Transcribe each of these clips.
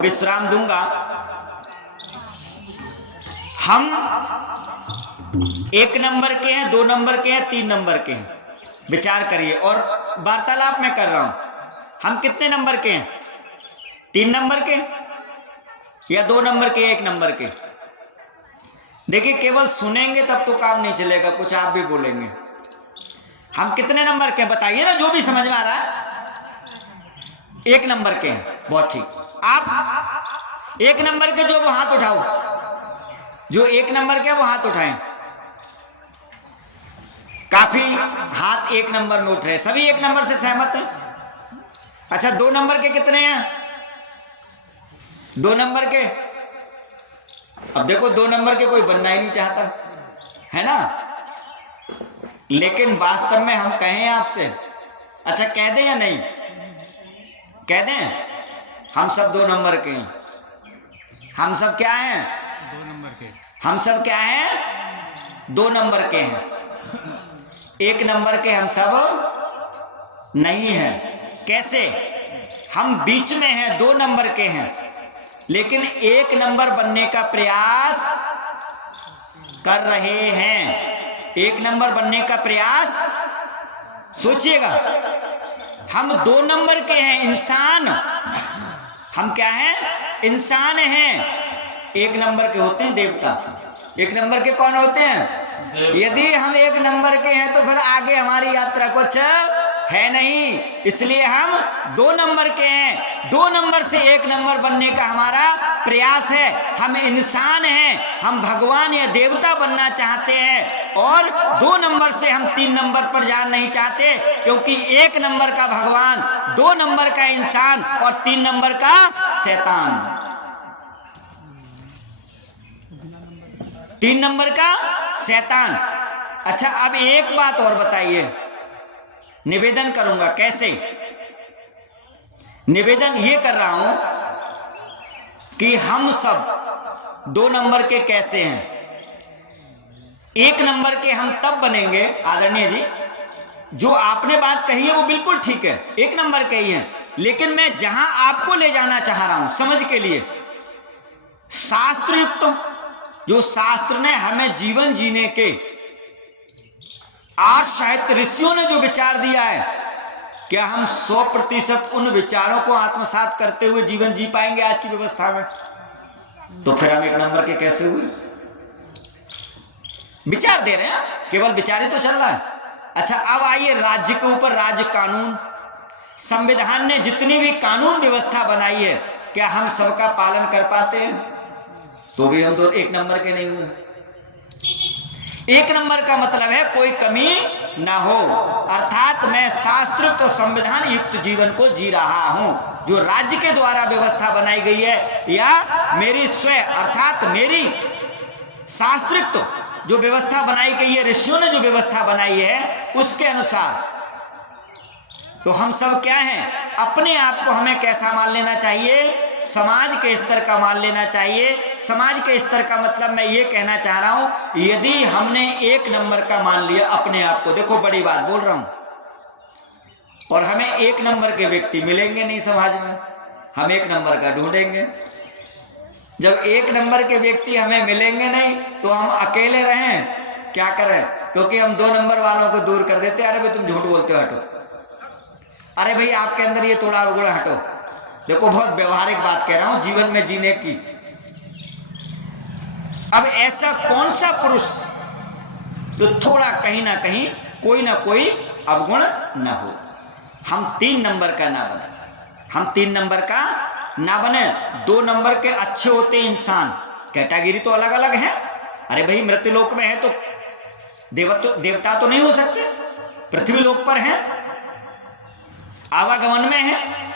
विश्राम दूंगा। हम 1 नंबर के हैं, 2 नंबर के हैं, 3 नंबर के हैं, विचार करिए। और वार्तालाप मैं कर रहा हूं, हम कितने नंबर के हैं? 3 नंबर के या 2 नंबर के या 1 नंबर के? देखिए, केवल सुनेंगे तब तो काम नहीं चलेगा, कुछ आप भी बोलेंगे। हम कितने नंबर के बताइए ना, जो भी समझ में आ रहा है। 1 नंबर के हैं, बहुत ठीक। आप 1 नंबर के जो वो हाथ उठाओ, जो 1 नंबर के वो हाथ उठाएं। काफी हाथ 1 नंबर में उठ रहे, सभी 1 नंबर से सहमत हैं। अच्छा, 2 नंबर के कितने हैं? 2 नंबर के, अब देखो 2 नंबर के कोई बनना ही नहीं चाहता है ना, लेकिन वास्तव में हम कहें आपसे, अच्छा कह दें या नहीं कह दें, हम सब 2 नंबर के हैं। हम सब क्या हैं? 2 नंबर के। हम सब क्या हैं? 2 नंबर के हैं। 1 नंबर के हम सब नहीं हैं। कैसे? हम बीच में हैं, 2 नंबर के हैं, लेकिन 1 नंबर बनने का प्रयास कर रहे हैं। 1 नंबर बनने का प्रयास, सोचिएगा, हम 2 नंबर के हैं, इंसान। हम क्या हैं? इंसान हैं। 1 नंबर के होते हैं देवता। 1 नंबर के कौन होते हैं? यदि हम 1 नंबर के हैं तो फिर आगे हमारी यात्रा कुछ है नहीं, इसलिए हम 2 नंबर के हैं। 2 नंबर से 1 नंबर बनने का हमारा प्रयास है। हम इंसान हैं, हम भगवान या देवता बनना चाहते हैं, और 2 नंबर से हम 3 नंबर पर जाना नहीं चाहते, क्योंकि 1 नंबर का भगवान, 2 नंबर का इंसान और 3 नंबर का शैतान। 3 नंबर का शैतान। अच्छा, अब एक बात और बताइए, निवेदन करूंगा। कैसे निवेदन? ये कर रहा हूं कि हम सब 2 नंबर के कैसे हैं? 1 नंबर के हम तब बनेंगे, आदरणीय जी, जो आपने बात कही है वो बिल्कुल ठीक है, 1 नंबर के ही हैं, लेकिन मैं जहां आपको ले जाना चाह रहा हूं समझ के लिए, शास्त्रयुक्त, जो शास्त्र ने हमें जीवन जीने के, आज साहित्य ऋषियों ने जो विचार दिया है, क्या हम 100% उन विचारों को आत्मसात करते हुए जीवन जी पाएंगे आज की व्यवस्था में? तो फिर हम 1 नंबर के कैसे हुए? विचार दे रहे हैं, केवल विचार ही तो चल रहा है। अच्छा, अब आइए राज्य के ऊपर, राज्य कानून, संविधान ने जितनी भी कानून व्यवस्था बनाई है, क्या हम सबका पालन कर पाते हैं? तो भी हम तो 1 नंबर के नहीं हुए। 1 नंबर का मतलब है कोई कमी ना हो, अर्थात मैं शास्त्र तो संविधान युक्त जीवन को जी रहा हूं। जो राज्य के द्वारा व्यवस्था बनाई गई है, या मेरी स्वयं अर्थात मेरी शास्त्रिक जो व्यवस्था बनाई गई है, ऋषियों ने जो व्यवस्था बनाई है, उसके अनुसार तो हम सब क्या हैं? अपने आप को हमें कैसा मान लेना चाहिए? समाज के स्तर का मान लेना चाहिए। समाज के स्तर का मतलब मैं ये कहना चाह रहा हूं, यदि हमने 1 नंबर का मान लिया अपने आप को, देखो बड़ी बात बोल रहा हूं, और हमें 1 नंबर के व्यक्ति मिलेंगे नहीं समाज में, हम 1 नंबर का ढूंढेंगे। जब 1 नंबर के व्यक्ति हमें मिलेंगे नहीं तो हम अकेले रहें, क्या करें? क्योंकि हम 2 नंबर वालों को दूर कर देते, अरे भाई तुम झूठ बोलते हो, हटो, अरे भाई आपके अंदर ये थोड़ा गुण, हटो। देखो, बहुत व्यवहारिक बात कह रहा हूं, जीवन में जीने की। अब ऐसा कौन सा पुरुष तो थोड़ा कहीं ना कहीं कोई ना कोई अवगुण ना हो? हम 3 नंबर का ना बने, हम 3 नंबर का ना बने। 2 नंबर के अच्छे होते इंसान, कैटेगरी तो अलग अलग है। अरे भाई, मृत्युलोक में है तो देवता तो नहीं हो सकते, पृथ्वी लोक पर है, आवागमन में है।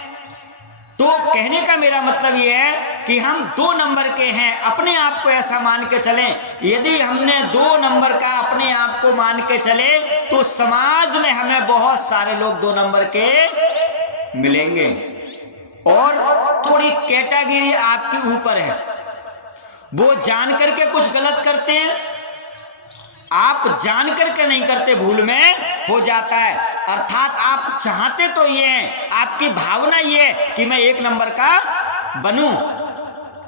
तो कहने का मेरा मतलब यह है कि हम 2 नंबर के हैं, अपने आप को ऐसा मान के चलें। यदि हमने 2 नंबर का अपने आप को मान के चले तो समाज में हमें बहुत सारे लोग 2 नंबर के मिलेंगे, और थोड़ी कैटेगरी आपके ऊपर है, वो जान करके कुछ गलत करते हैं, आप जान करके नहीं करते, भूल में हो जाता है। अर्थात आप चाहते तो ये हैं, आपकी भावना ये है कि मैं 1 नंबर का बनूं,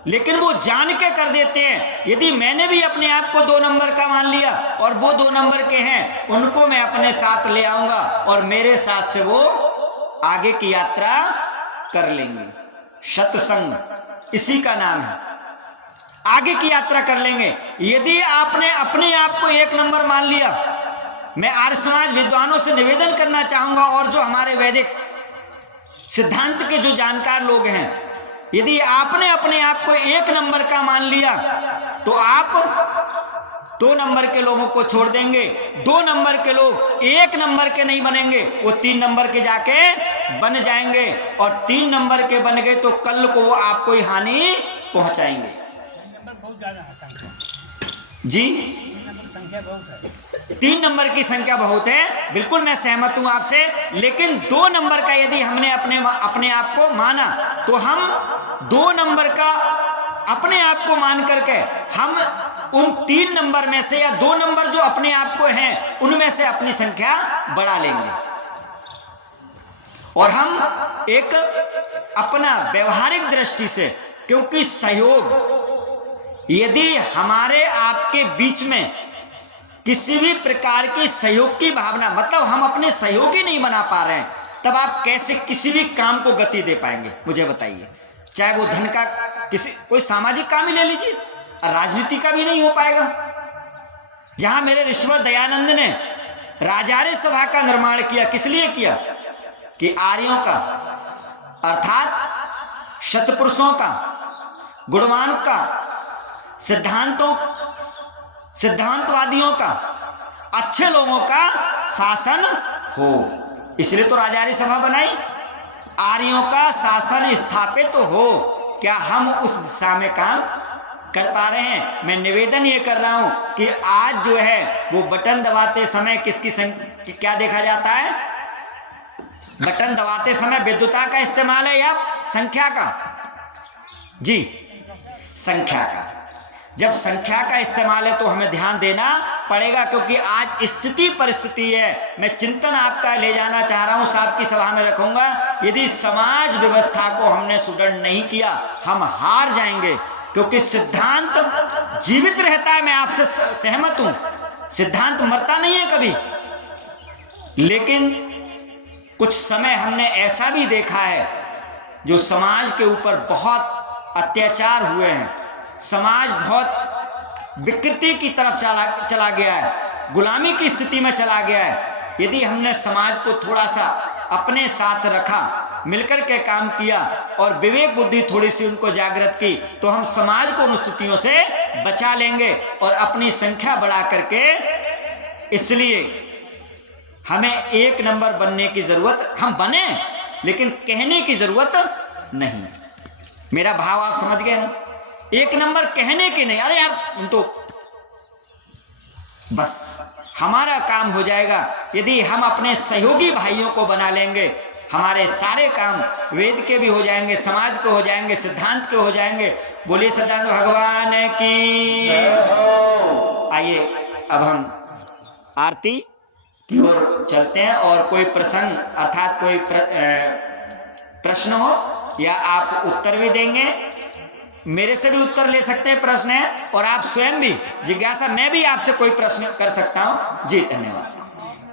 लेकिन वो जान के कर देते हैं। यदि मैंने भी अपने आप को 2 नंबर का मान लिया और वो 2 नंबर के हैं, उनको मैं अपने साथ ले आऊंगा और मेरे साथ से वो आगे की यात्रा कर लेंगे। सत्संग इसी का नाम है, आगे की यात्रा कर लेंगे। यदि आपने अपने आप को 1 नंबर मान लिया, मैं आर्य समाज विद्वानों से निवेदन करना चाहूंगा और जो हमारे वैदिक सिद्धांत के जो जानकार लोग हैं, यदि आपने अपने आप को 1 नंबर का मान लिया तो आप 2 नंबर के लोगों को छोड़ देंगे। 2 नंबर के लोग 1 नंबर के नहीं बनेंगे, वो 3 नंबर के जाके बन जाएंगे और 3 नंबर के बन गए तो कल को वो आपको ही हानि पहुंचाएंगे। जी 3 नंबर की संख्या बहुत है, बिल्कुल मैं सहमत हूं आपसे, लेकिन 2 नंबर का यदि हमने अपने आप को माना तो हम 2 नंबर का अपने आप को मान करके हम उन 3 नंबर में से या 2 नंबर जो अपने आप को हैं उनमें से अपनी संख्या बढ़ा लेंगे और हम एक अपना व्यवहारिक दृष्टि से, क्योंकि सहयोग, यदि हमारे आपके बीच में किसी भी प्रकार की सहयोग की भावना, मतलब हम अपने सहयोगी नहीं बना पा रहे हैं, तब आप कैसे किसी भी काम को गति दे पाएंगे? मुझे बताइए। चाहे वो धन का किसी कोई सामाजिक काम ही ले लीजिए, राजनीति का भी नहीं हो पाएगा। जहां मेरे ऋषिवर दयानंद ने राजार्य सभा का निर्माण किया, किस लिए किया? कि आर्यों का अर्थात शतपुरुषों का, गुणवान का, सिद्धांतवादियों का, अच्छे लोगों का शासन हो, इसलिए तो राजार्य सभा बनाई। आर्यों का शासन स्थापित हो। क्या हम उस दिशा में काम कर पा रहे हैं? मैं निवेदन ये कर रहा हूं कि आज जो है वो बटन दबाते समय किसकी क्या देखा जाता है? बटन दबाते समय विद्युता का इस्तेमाल है या संख्या का? जी, संख्या का। जब संख्या का इस्तेमाल है तो हमें ध्यान देना पड़ेगा, क्योंकि आज स्थिति परिस्थिति है। मैं चिंतन आपका ले जाना चाह रहा हूं, साहब की सभा में रखूंगा। यदि समाज व्यवस्था को हमने सुदृढ़ नहीं किया, हम हार जाएंगे, क्योंकि सिद्धांत जीवित रहता है। मैं आपसे सहमत हूं, सिद्धांत मरता नहीं है कभी, लेकिन कुछ समय हमने ऐसा भी देखा है जो समाज के ऊपर बहुत अत्याचार हुए हैं, समाज बहुत विकृति की तरफ चला गया है, गुलामी की स्थिति में चला गया है। यदि हमने समाज को थोड़ा सा अपने साथ रखा, मिलकर के काम किया और विवेक बुद्धि थोड़ी सी उनको जागृत की, तो हम समाज को उन स्थितियों से बचा लेंगे और अपनी संख्या बढ़ा करके। इसलिए हमें 1 नंबर बनने की जरूरत, हम बने लेकिन कहने की जरूरत नहीं। मेरा भाव आप समझ गए ना? 1 नंबर कहने की नहीं, अरे यार तुम तो, बस हमारा काम हो जाएगा। यदि हम अपने सहयोगी भाइयों को बना लेंगे, हमारे सारे काम वेद के भी हो जाएंगे, समाज के हो जाएंगे, सिद्धांत के हो जाएंगे। बोलिए सदानंद भगवान की। आइए अब हम आरती की ओर चलते हैं, और कोई प्रसंग अर्थात कोई प्रश्न हो या आप उत्तर भी देंगे, मेरे से भी उत्तर ले सकते हैं, प्रश्न है, और आप स्वयं भी जिज्ञासा, मैं भी आपसे कोई प्रश्न कर सकता हूं। जी धन्यवाद।